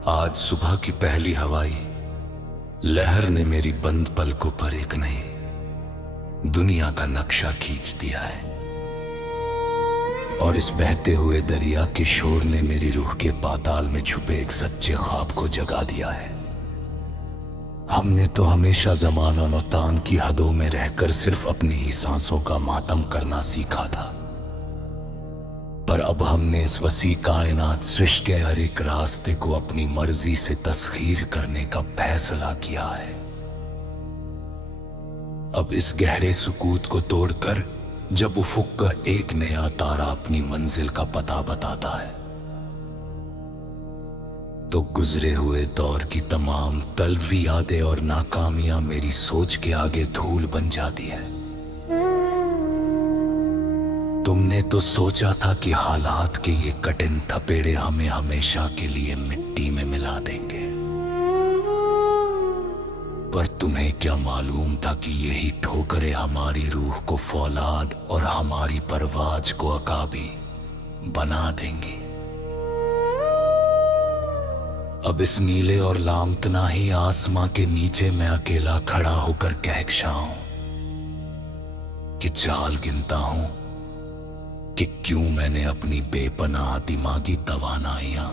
आज सुबह की पहली हवाई लहर ने मेरी बंद पलकों पर एक नई दुनिया का नक्शा खींच दिया है। और इस बहते हुए दरिया के शोर ने मेरी रूह के पाताल में छुपे एक सच्चे ख्वाब को जगा दिया है। हमने तो हमेशा ज़माना और तान की हदों में रहकर सिर्फ अपनी ही सांसों का मातम करना सीखा था, पर अब हमने इस वसी कायनात सृष्टि के हर एक रास्ते को अपनी मर्जी से तस्खीर करने का फैसला किया है। अब इस गहरे सुकूत को तोड़कर जब उफुक का एक नया तारा अपनी मंजिल का पता बताता है, तो गुजरे हुए दौर की तमाम तलवी यादें और नाकामियां मेरी सोच के आगे धूल बन जाती है। तुमने तो सोचा था कि हालात के ये कठिन थपेड़े हमें हमेशा के लिए मिट्टी में मिला देंगे, पर तुम्हें क्या मालूम था कि यही ठोकरें हमारी रूह को फौलाद और हमारी परवाज को अकाबी बना देंगी। अब इस नीले और लामतनाही आसमां के नीचे मैं अकेला खड़ा होकर कहकशाऊं कि चाल गिनता हूं कि क्यों मैंने अपनी बेपनाह दिमागी तवानाइयां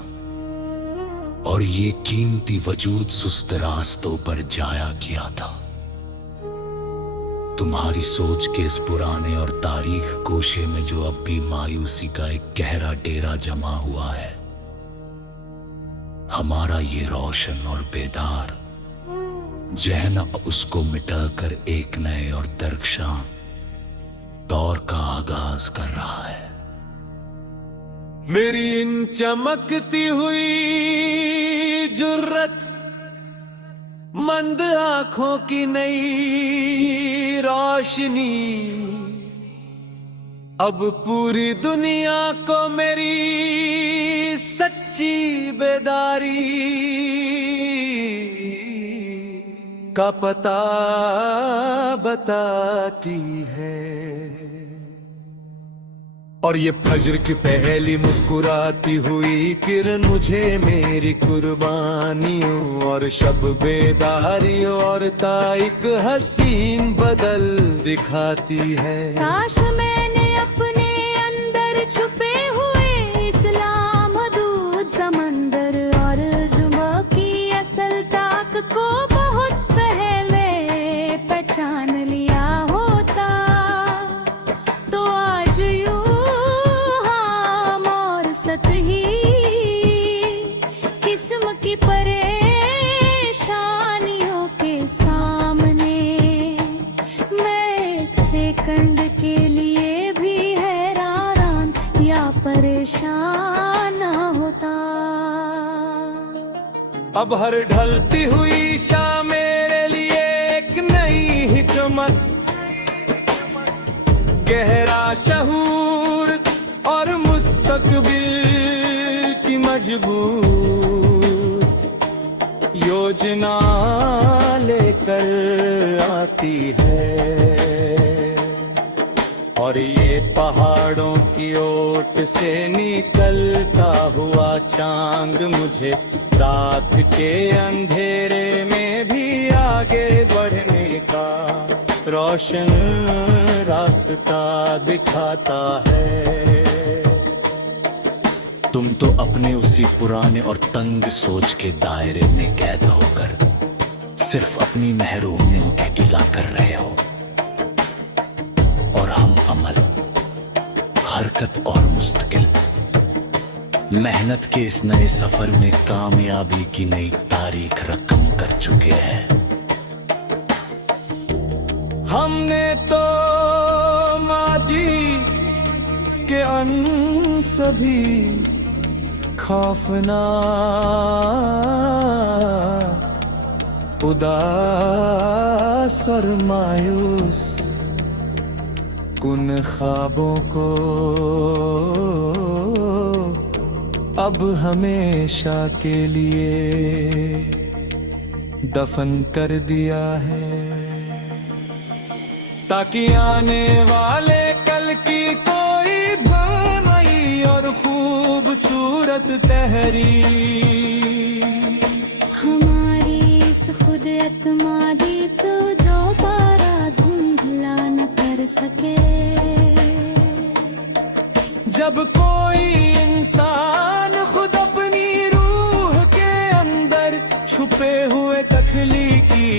और ये कीमती वजूद सुस्त रास्तों पर जाया किया था। तुम्हारी सोच के इस पुराने और तारीख गोशे में जो अब भी मायूसी का एक गहरा डेरा जमा हुआ है, हमारा ये रोशन और बेदार जहन अब उसको मिटाकर एक नए और दरख्शां दौर का आगाज कर रहा है। मेरी इन चमकती हुई जुर्रत मंद आंखों की नई रोशनी अब पूरी दुनिया को मेरी सच्ची बेदारी का पता बताती है। और ये फज्र की पहली मुस्कुराती हुई किरण मुझे मेरी कुर्बानियों और शब बेदारियों और ताइक हसीन बदल दिखाती है। काश मैंने अपने अंदर छुपे हुए इस्लाम हदूद समंदर और जुमा की असल ताक को बहुत पहले पहचान लिया होता, तो आज यूं हम और सतही किस्म की परेशानियों के सामने मैं एक सेकंड के लिए भी हैरान या परेशान ना होता। अब हर ढलती हुई शाम मेरे लिए एक नई हिकमत, गहरा शहूर और मुस्तकबिल की मजबूत योजना लेकर आती है। और ये पहाड़ों की ओट से निकलता हुआ चांद मुझे रात के अंधेरे में भी आगे बढ़ने का रोशन रास्ता दिखाता है। तुम तो अपने उसी पुराने और तंग सोच के दायरे में कैद होकर सिर्फ अपनी महरूमियों की गिला कर रहे हो, और हम अमल, हरकत और मुस्तकिल मेहनत के इस नए सफर में कामयाबी की नई तारीख रकम कर चुके हैं। हमने तो माजी के अन सभी खौफनाक उदास और मायूस कुन ख्वाबों को अब हमेशा के लिए दफन कर दिया है, ताकि आने वाले कल की कोई भलाई और खूबसूरत तहरीर मादी तू दोबारा धुंधला न कर सके। जब कोई इंसान खुद अपनी रूह के अंदर छुपे हुए तख्लीकी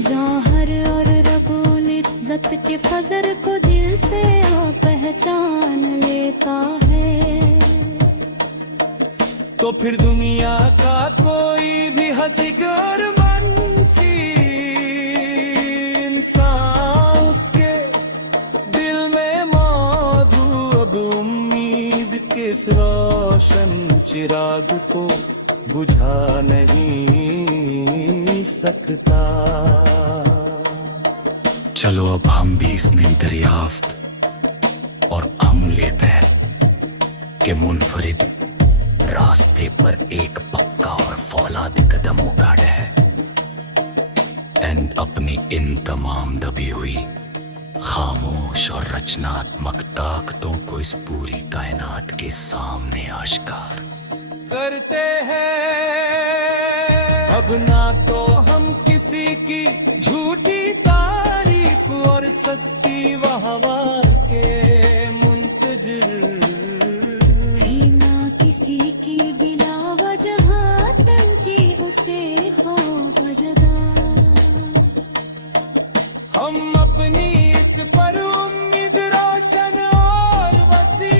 जौहर और रबुल इज्जत के फजर को दिल से पहचान लेता है, तो फिर दुनिया का कोई भी हसीगर मनसी इंसान उसके दिल में मौजूद अब उम्मीद के इस रोशन चिराग को बुझा नहीं सकता। चलो अब हम भी इस नई दरियाफ्त और हम लेते हैं कि मुनफरिद रास्ते पर एक पक्का और फौलादी कदम उठाए है एंड अपनी इन तमाम दबी हुई खामोश और रचनात्मक ताकतों को इस पूरी कायनात के सामने आश्कार करते हैं। अब ना तो हम किसी की झूठी तारीफ और सस्ती वाहवाह के मुंतजिर, भी ना किसी की बिला वजह तंकी उसे हो बजदा। हम अपनी इस पर उम्मीद रोशन और वसी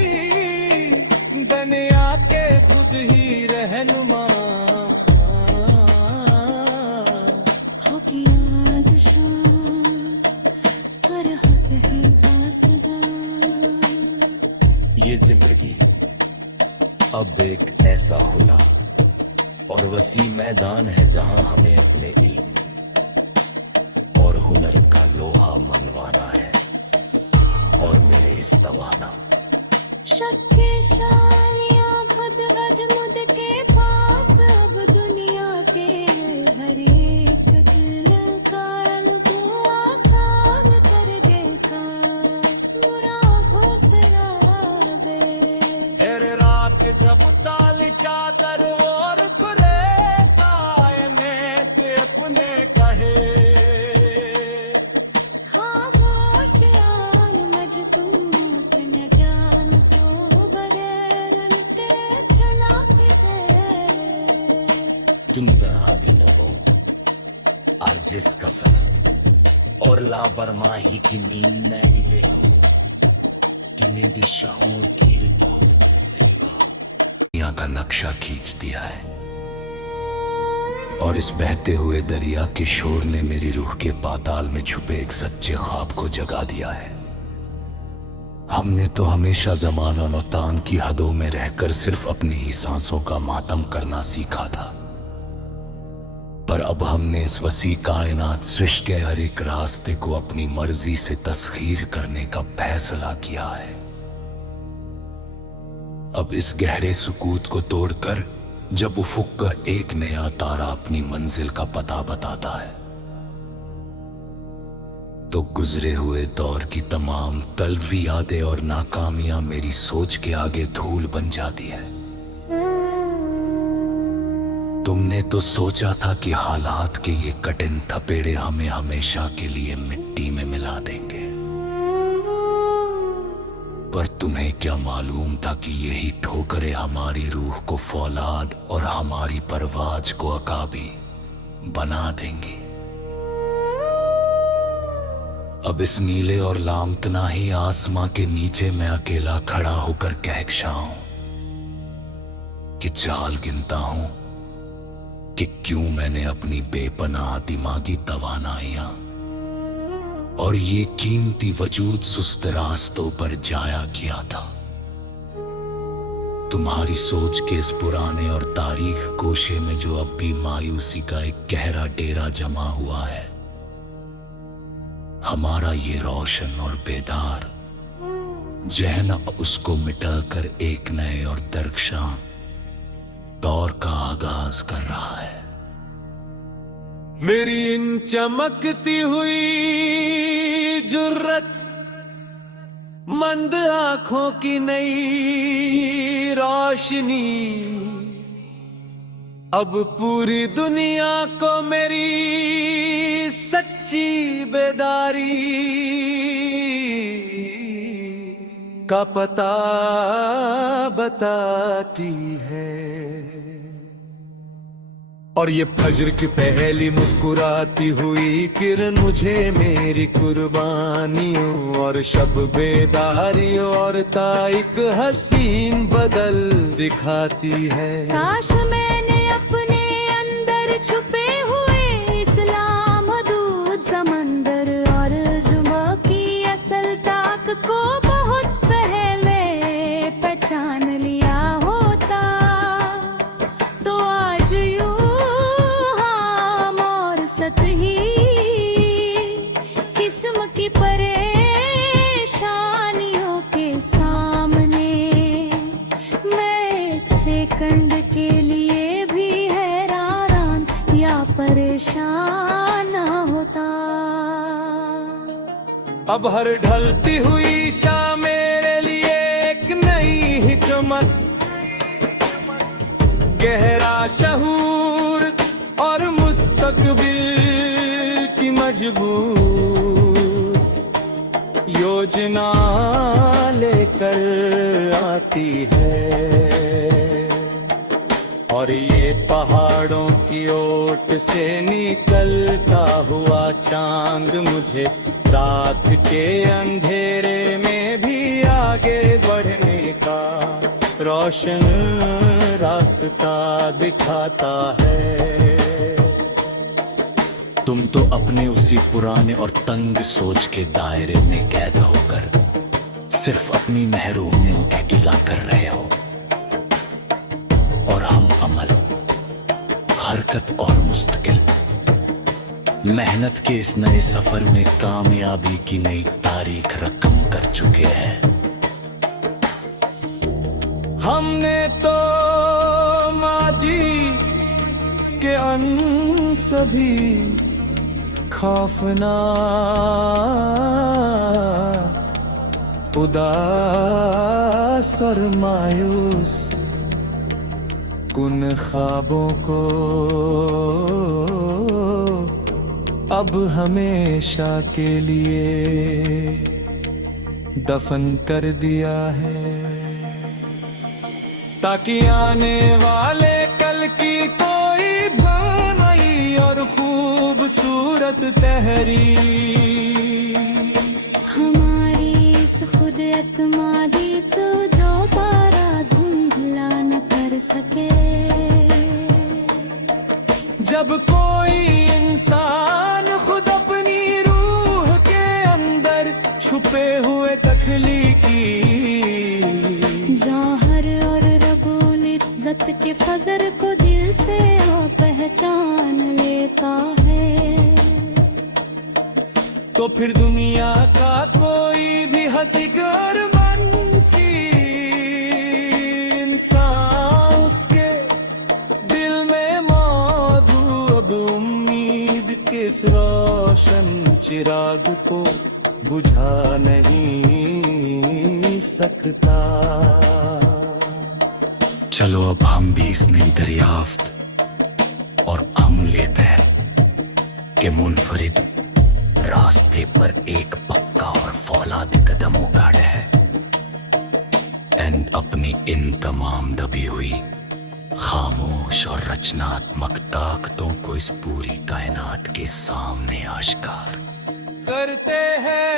दुनिया के खुद ही रहनुमा हो कि याद शाम हर हक ही फासदा। ये जिंदगी अब एक ऐसा खुला और वसी मैदान है जहां हमें अपने इल्म और हुनर का लोहा मनवाना है और मेरे इस्तवाना। शक्के शालियां भद अजमुद के पास अब दुनिया के हर एक दिल का को आसान कर देगा बुरा हौसला दे। फिर रात जब ताल चादर और खुले पाए में के अपने कहे खामोश आन मजबूत न जान तो बगैर उनके चला फिरे। तुम तरह भी न हो आज जिस गफलत और लापरवाही की नींद न हिले हो, तुमने भी शऊर की रितौलत में से दुनिया का नक्शा खींच दिया है और इस बहते हुए दरिया के शोर ने मेरी रूह के पाताल में छुपे एक सच्चे ख्वाब को जगा दिया है। हमने तो हमेशा ज़मान और तान की हदों में रहकर सिर्फ अपनी ही सांसों का मातम करना सीखा था, पर अब हमने इस वसी कायनात सृष्टि के हर एक रास्ते को अपनी मर्जी से तस्खीर करने का फैसला किया है। अब इस गहरे सुकूत को तोड़कर जब उफुक का एक नया तारा अपनी मंजिल का पता बताता है, तो गुजरे हुए दौर की तमाम तलवी यादें और नाकामियां मेरी सोच के आगे धूल बन जाती है। तुमने तो सोचा था कि हालात के ये कठिन थपेड़े हमें हमेशा के लिए मिट्टी में मिला देंगे, पर तुम्हें क्या मालूम था कि यही ठोकरें हमारी रूह को फौलाद और हमारी परवाज को अकाबी बना देंगी। अब इस नीले और लामतनाही आसमां के नीचे मैं अकेला खड़ा होकर कहकशाऊं कि चाल गिनता हूं कि क्यों मैंने अपनी बेपनाह दिमागी तवानाइयां और ये कीमती वजूद सुस्त रास्तों पर जाया किया था। तुम्हारी सोच के इस पुराने और तारीख गोशे में जो अब भी मायूसी का एक गहरा डेरा जमा हुआ है, हमारा ये रोशन और बेदार जहन अब उसको मिटाकर एक नए और दरख्शां दौर का आगाज कर रहा है। मेरी इन चमकती हुई जुर्रत मंद आंखों की नई रोशनी अब पूरी दुनिया को मेरी सच्ची बेदारी का पता बताती है। और ये फज्र की पहली मुस्कुराती हुई किरण मुझे मेरी कुर्बानियों और शब बेदारियों और ताइक हसीन बदल दिखाती है। काश मैंने अपने अंदर छुपे हुए इस्लाम हदूद समंदर और जुमा की असल ताक को बहुत पहले पहचान लिया होता, तो आज यूं हम और सतही किस्म की परेशानियों के सामने मैं एक सेकंड के लिए भी हैरान या परेशान ना होता। अब हर ढलती हुई शाम मेरे लिए एक नई हिकमत, गहरा शहूर और मुस्तकबिल की मजबूत योजना लेकर आती है। और ये पहाड़ों की ओट से निकलता हुआ चांद मुझे रात के अंधेरे में भी आगे बढ़ने का रोशन रास्ता दिखाता है। तुम तो अपने उसी पुराने और तंग सोच के दायरे में कैद होकर सिर्फ अपनी महरूमियत के गिला कर रहे हो, और हम अमल, हरकत और मुस्तकिल मेहनत के इस नए सफर में कामयाबी की नई तारीख रकम कर चुके हैं। हमने तो माजी के अन सभी खौफनाक उदास और मायूस कुन ख्वाबों को अब हमेशा के लिए दफन कर दिया है, ताकि आने वाले कल की कोई नई और खूबसूरत तहरीर हमारी इस खुद एतमादी तो दोबारा धुंधला न कर सके। जब कोई इंसान खुद अपनी रूह के अंदर छुपे हुए तख्लीकी जौहर और रबुल इज्जत के फजर को दिल से वो पहचान लेता है, तो फिर दुनिया का कोई भी हंसीगर मनसी इंसान उसके दिल में मौजूद अब उम्मीद के इस रोशन चिराग को बुझा नहीं सकता। चलो अब हम भी इस नई दरियाफ्त और हम लेते हैं कि मुनफरिद रास्ते पर एक पक्का और फौलादी कदम उगाड़े है, एंड अपनी इन तमाम दबी हुई खामोश और रचनात्मक ताकतों को इस पूरी कायनात के सामने आश्कार करते हैं।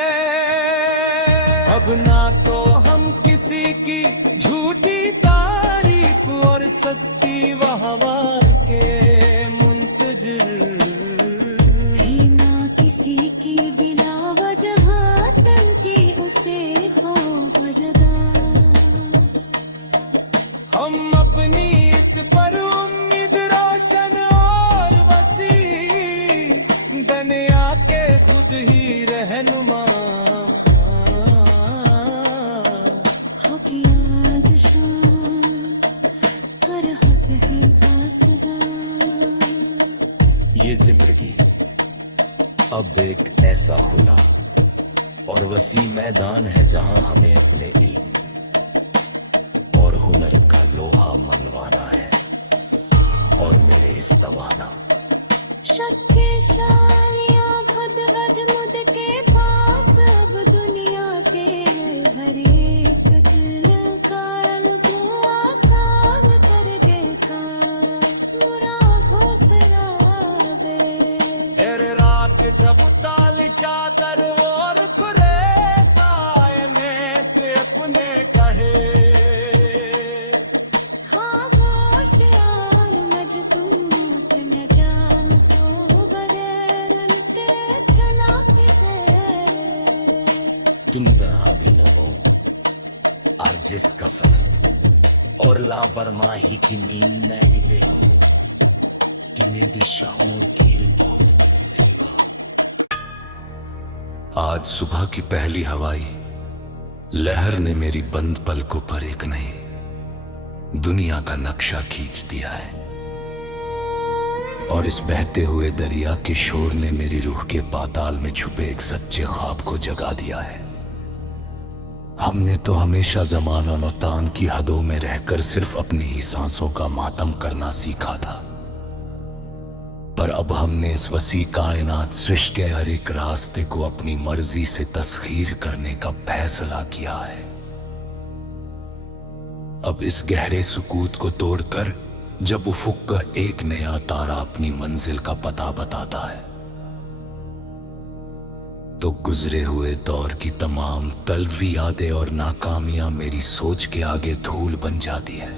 अब ना तो हम किसी की झूठी तारीफ और सस्ती वाहवाह के मुंतजिर, भी ना किसी की बिला वजह तंकी उसे हो बजदा। हम अपनी इस पर उम्मीद रोशन और वसी दुनिया के खुद ही रहनुमा हो कि याद शाम हर हक ही आसदा। ये जिंदगी अब एक ऐसा खुला और वसी मैदान है जहां हमें अपने इल्म और हुनर का लोहा मनवाना है और तेज तवाना। शक्तिशालियां खुद अजमुद के पास, अब दुनिया के हर एक दिल का को आसान कर देता बुरा हौसला वे। हर रात जब ताल चादर और खुले पाए में ते अपने कहे, खामोशियां मजबूत न जान तो बगैर उनके चला फिरे। तुम रहा भी न हो आजिज़ का फर्द और लापरवाही की नींद न हिले हो, तुम्हें भी शऊर की रितोहमत में सेगा। आज सुबह की पहली हवाई लहर ने मेरी बंद पलकों पर एक नई दुनिया का नक्शा खींच दिया है, और इस बहते हुए दरिया के शोर ने मेरी रूह के पाताल में छुपे एक सच्चे ख्वाब को जगा दिया है। हमने तो हमेशा ज़माना और तान की हदों में रहकर सिर्फ अपनी ही सांसों का मातम करना सीखा था, पर अब हमने इस वसी कायनात सृष्टि के हर एक रास्ते को अपनी मर्जी से तस्खीर करने का फैसला किया है। अब इस गहरे सुकूत को तोड़कर जब उफुक का एक नया तारा अपनी मंजिल का पता बताता है, तो गुजरे हुए दौर की तमाम तलवी यादें और नाकामियां मेरी सोच के आगे धूल बन जाती है।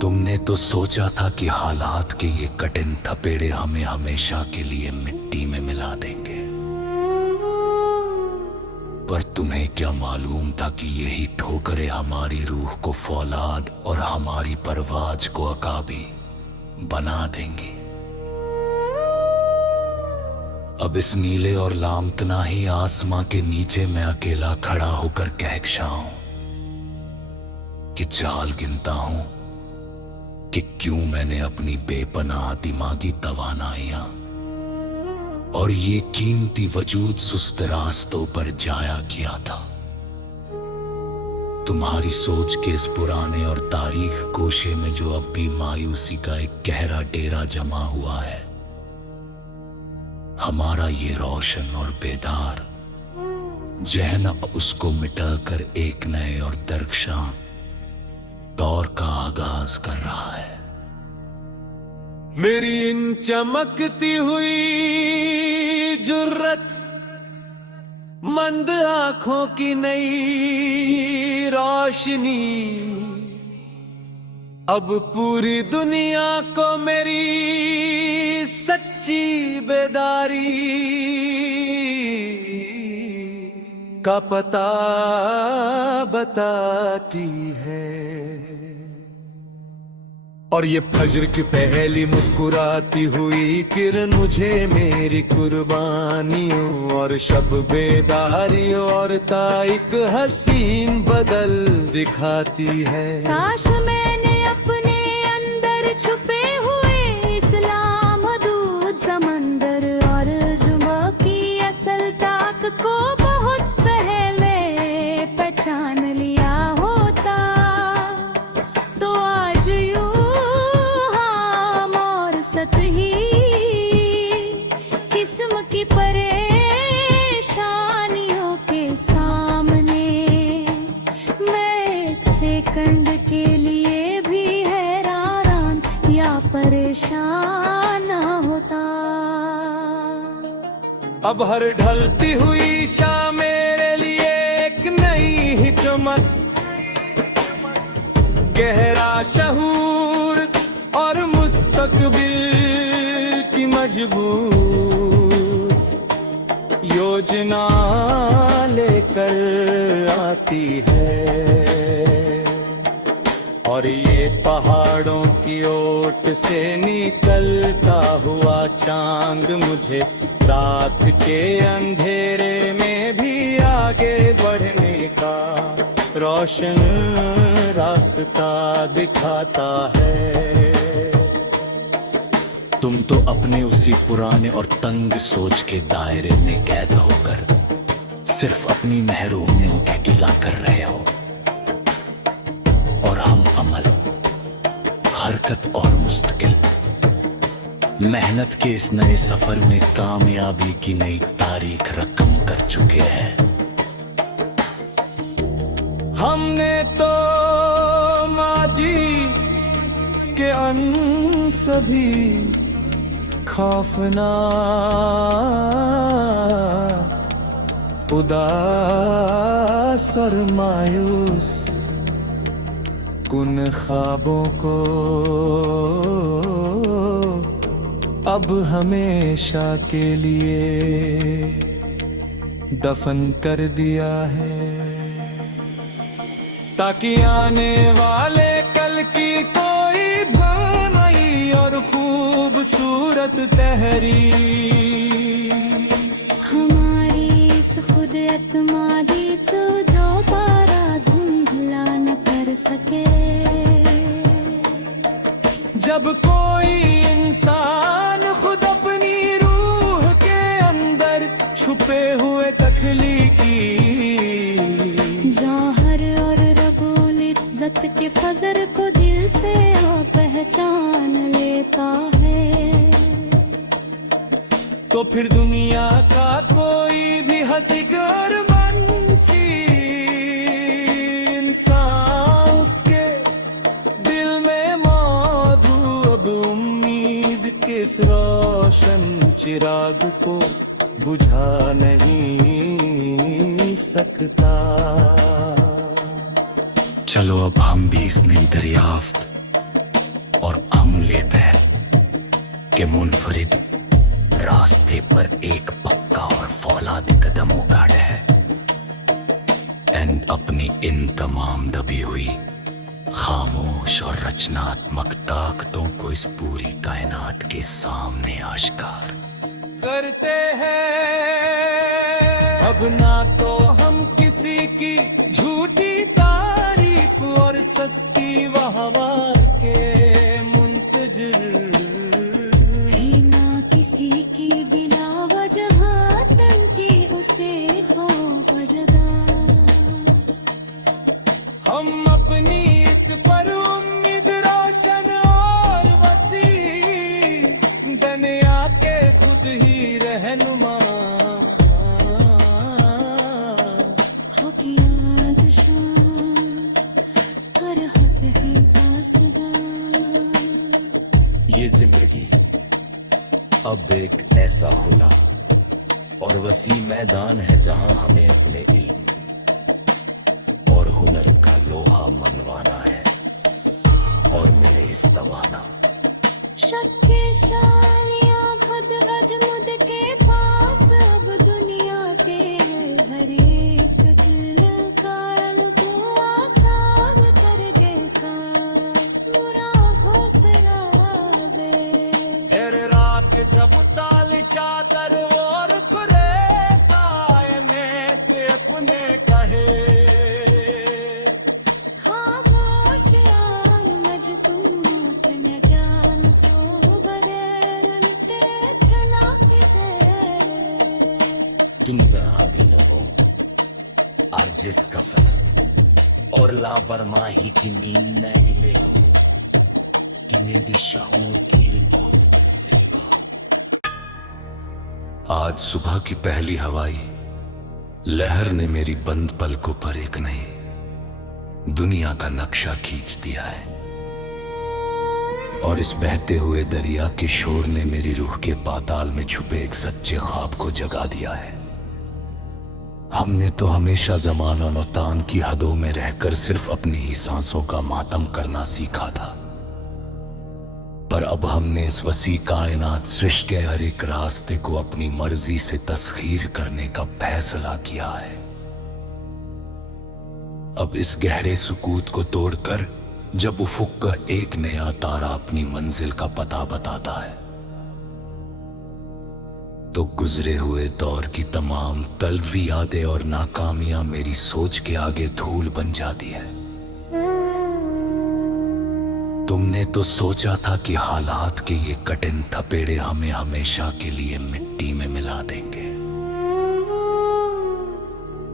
तुमने तो सोचा था कि हालात के ये कठिन थपेड़े हमें हमेशा के लिए मिट्टी में मिला देंगे, पर तुम्हें क्या मालूम था कि यही ठोकरें हमारी रूह को फौलाद और हमारी परवाज को अकाबी बना देंगी। अब इस नीले और लामतनाही आसमां के नीचे मैं अकेला खड़ा होकर कहकशाऊं कि चाल गिनता हूं कि क्यों मैंने अपनी बेपनाह दिमागी तवानाइयां और ये कीमती वजूद सुस्त रास्तों पर जाया किया था। तुम्हारी सोच के इस पुराने और तारीख गोशे में जो अब भी मायूसी का एक गहरा डेरा जमा हुआ है, हमारा ये रोशन और बेदार जहन अब उसको मिटाकर एक नए और दरख्शां दौर का आगाज कर रहा है। मेरी इन चमकती हुई जुर्रत मंद आंखों की नई रोशनी अब पूरी दुनिया को मेरी सच्ची बेदारी का पता बताती है। और ये फज्र की पहली मुस्कुराती हुई किरण मुझे मेरी कुर्बानियों और शब बेदारियों और ताइक हसीन बदल दिखाती है। काश मैंने अपने अंदर छुपे हुए इस्लाम हदूद समंदर और जुमा की असल ताक को बहुत पहले पहचान लिया होता, तो आज यूं हम और सतही किस्म की परेशानियों के सामने मैं एक सेकंड के लिए भी हैरान या परेशान ना होता। अब हर ढलती हुई शाम मेरे लिए एक नई हिकमत, गहरा शहूर और मुस्तकबिल की मजबूत योजना लेकर आती है। और ये पहाड़ों की ओट से निकलता हुआ चांद मुझे रात के अंधेरे में भी आगे बढ़ने का रोशन रास्ता दिखाता है। तुम तो अपने उसी पुराने और तंग सोच के दायरे में कैद होकर सिर्फ अपनी महरूमियों के गिला कर रहे हो, और हम अमल हरकत और मुस्तकिल मेहनत के इस नए सफर में कामयाबी की नई तारीख रकम कर चुके हैं। हमने तो माजी के अन सभी खौफनाक उदास और मायूस कुन ख्वाबों को अब हमेशा के लिए दफन कर दिया है, ताकि आने वाले कल की कोई भलाई और खूबसूरत तहरीर हमारी इस खुद एतमादी तो दोबारा धुंधला न कर सके। जब कोई इंसान खुद अपनी रूह के अंदर छुपे हुए तख्लीकी जौहर और रब्बुल इज्जत के फजर को दिल से पहचान लेता है, तो फिर दुनिया का कोई भी हंसीगर मनसी इंसान उसके दिल में मौजूद अब उम्मीद के इस रोशन चिराग को बुझा नहीं सकता। चलो अब हम भी इस नई दरियाफ्त और हम लेते हैं कि मुनफरिद रास्ते पर एक पक्का और फौलादी कदम उगाड़े है एंड अपनी इन तमाम दबी हुई खामोश और रचनात्मक ताकतों को इस पूरी कायनात के सामने आश्कार करते हैं। अब ना तो हम किसी की झूठी तारीफ और सस्ती वाहवार के मुंतजिर, भी ना किसी की बिला वजह तंकी उसे हो वजदा। हम अपनी इस पर उम्मीद रोशन और वसी दुनिया के खुद ही रहनुमा हो कि याद शाम हर हक ही वासदा। ये जिंदगी अब एक ऐसा खुला और वसी मैदान है जहां हमें अपने इल्म और हुनर का लोहा मनवाना है और मेरे इस्तवाना शक्तिशालियां खुद अजमुद के पास अब दुनिया के हर एक दिल का अनुभव आसान कर देगा बुरा हौसला दे। फिर रात जब ताल चादर और खुरे पाए में के अपने कहे खामोशियां मजबूत न जान तो बगैर उनके चला के दे। तुम जहाँ भी न हो आज जिस गफलत और लापरवाही की नींद न हिले हो तुम्हें भी शऊर की ऋतु में बसेगा। आज सुबह की पहली हवाई लहर ने मेरी बंद पलकों पर एक नई दुनिया का नक्शा खींच दिया है और इस बहते हुए दरिया के शोर ने मेरी रूह के पाताल में छुपे एक सच्चे ख्वाब को जगा दिया है। हमने तो हमेशा ज़मान और तान की हदों में रहकर सिर्फ अपनी ही सांसों का मातम करना सीखा था, पर अब हमने इस वसी कायनात सृष्टि के हर एक रास्ते को अपनी मर्जी से तस्खीर करने का फैसला किया है। अब इस गहरे सुकूत को तोड़कर जब उफुक का एक नया तारा अपनी मंजिल का पता बताता है तो गुजरे हुए दौर की तमाम तलवी यादें और नाकामियां मेरी सोच के आगे धूल बन जाती है। तुमने तो सोचा था कि हालात के ये कठिन थपेड़े हमें हमेशा के लिए मिट्टी में मिला देंगे,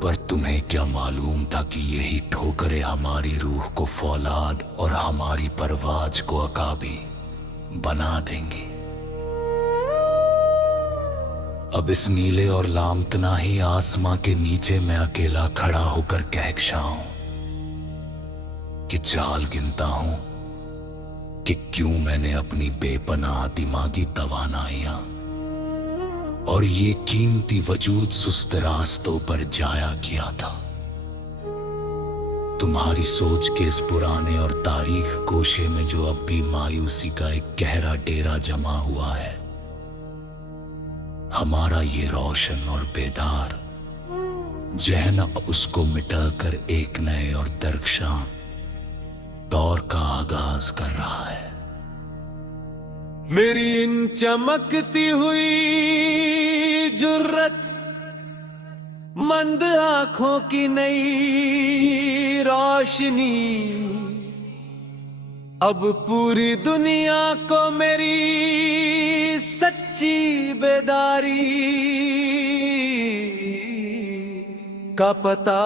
पर तुम्हें क्या मालूम था कि यही ठोकरें हमारी रूह को फौलाद और हमारी परवाज को अकाबी बना देंगी। अब इस नीले और लामतनाही आसमां के नीचे मैं अकेला खड़ा होकर कहकशाऊं कि चाल गिनता हूं कि क्यों मैंने अपनी बेपनाह दिमागी तवानाइयां और ये कीमती वजूद सुस्त रास्तों पर जाया किया था। तुम्हारी सोच के इस पुराने और तारीख गोशे में जो अब भी मायूसी का एक गहरा डेरा जमा हुआ है, हमारा ये रोशन और बेदार जहन अब उसको मिटाकर एक नए और दरख्शां दौर का आगाज कर रहा है। मेरी इन चमकती हुई जुर्रत मंद आंखों की नई रोशनी अब पूरी दुनिया को मेरी सच्ची बेदारी का पता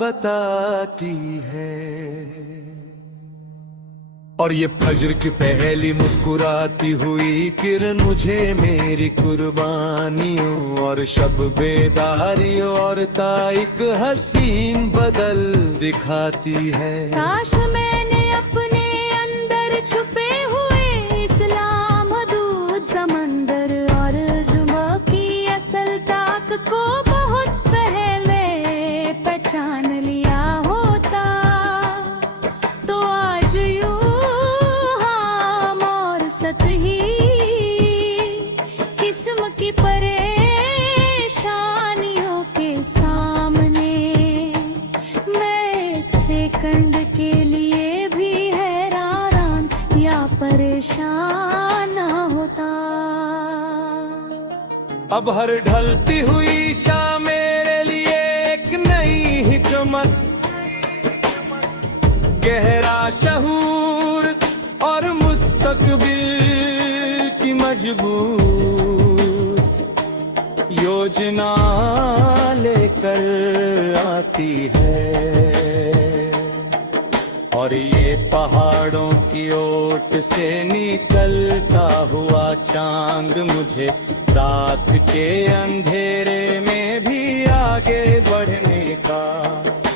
बताती है। और ये फज्र की पहली मुस्कुराती हुई किरण मुझे मेरी कुर्बानियों और शब बेदारियों और ताइक हसीन बदल दिखाती है। काश मैंने अपने अंदर छुपे हुए इस्लाम हदूद समंदर और जुमा की असल ताक को बहुत पहले पहचान लिया होता, तो आज यूं हम और सतही किस्म की परेशानियों के सामने मैं एक सेकंड के लिए भी हैरान या परेशान ना होता। अब हर ढलती हुई शाम मेरे लिए एक नई हिकमत, गहरा शहूर और मुस्तकबिल की मजबूत योजना लेकर आती है। और ये पहाड़ों की ओट से निकलता हुआ चांद मुझे रात के अंधेरे में भी आगे बढ़ने का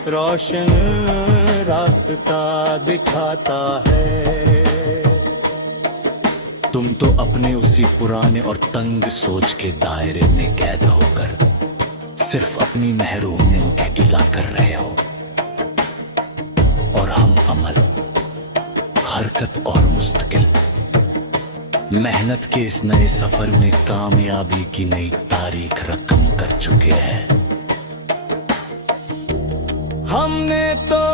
रोशन रास्ता दिखाता है। तुम तो अपने उसी पुराने और तंग सोच के दायरे में कैद होकर सिर्फ अपनी महरूमियों के गिला कर रहे हो, और हम अमल, हरकत और मुस्तकिल मेहनत के इस नए सफर में कामयाबी की नई तारीख रकम कर चुके हैं। हमने तो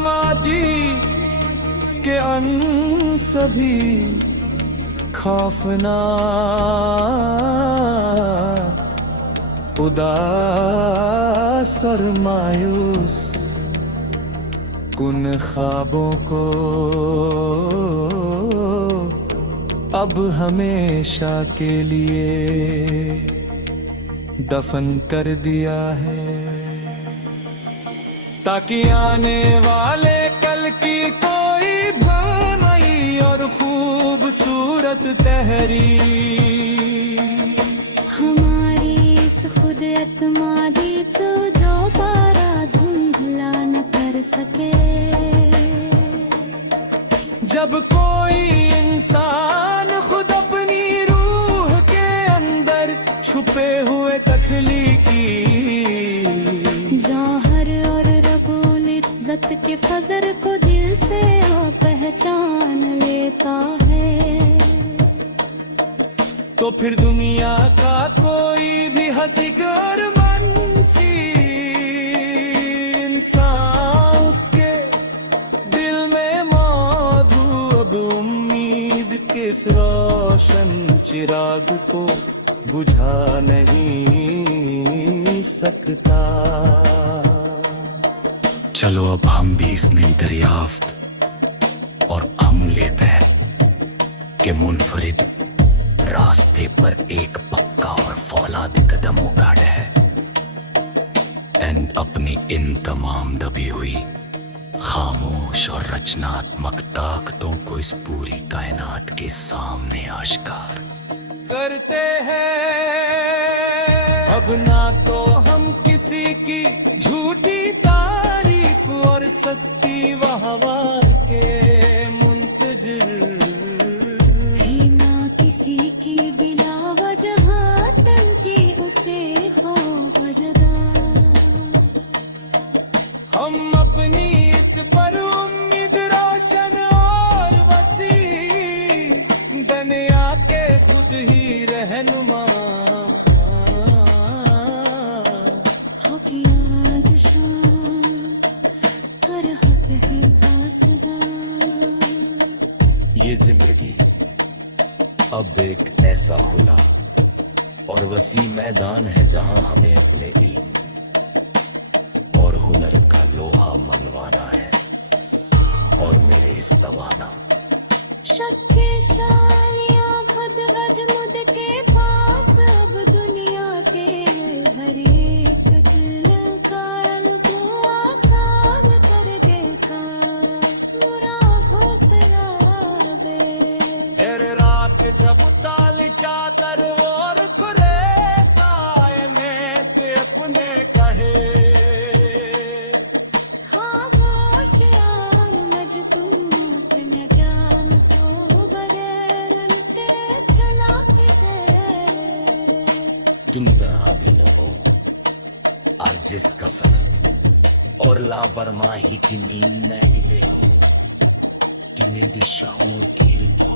माजी के अन सभी खौफनाक उदास और मायूस कुन ख्वाबों को अब हमेशा के लिए दफन कर दिया है, ताकि आने वाले कल की कोई भलाई और खूबसूरत तहरीर हमारी इस खुद एतमादी तो दोबारा धुंधला न कर सके। जब कोई इंसान खुद अपनी रूह के अंदर छुपे हुए तख्लीकी जौहर और रबुल इज्जत के फजर को दिल से वो पहचान लेता है, तो फिर दुनिया का कोई भी हंसीगर मनसी इंसान उसके दिल में मौजूद अब उम्मीद के इस रोशन चिराग को बुझा नहीं सकता। चलो अब हम भी इस नई दरियाफ्त और हम लेते हैं कि मुनफरिद रास्ते पर एक पक्का और फौलादी कदम उगाड़े है। इन तमाम दबी हुई खामोश और रचनात्मक ताकतों को इस पूरी कायनात के सामने आश्कार करते हैं। अब ना तो हम किसी की झूठी तारीफ और सस्ती वाहवाह के मुंतजिर, ही ना किसी की बिला वजह तंती उसे हो वजदा। हम अपनी इस पर उम्मीद रोशन और वसी, दुनिया के खुद ही रहनुमा हो की याद शाम हर हक ही पासदा। ये जिंदगी अब एक ऐसा खुला और वसी मैदान है जहां हमें अपने इल्म और हुनर का लोहा मनवाना है और मेरे इस्तवाना। शक्तिशालियां खुद अजमुद के पास अब दुनिया के हर एक दिल का अनुभव आसान कर देगा बुरा हौसला वे। हर रात जब ताल चादर और खुरे पाए में ते अपने कहे, खामोश आन मजबूत न जान तो बगैर उनके चला के तेरे। तुम कहाँ भी न हो आज जिस गफलत और लापरवाही की नींद न हिले हो, तुम्हें भी शऊर की ऋतु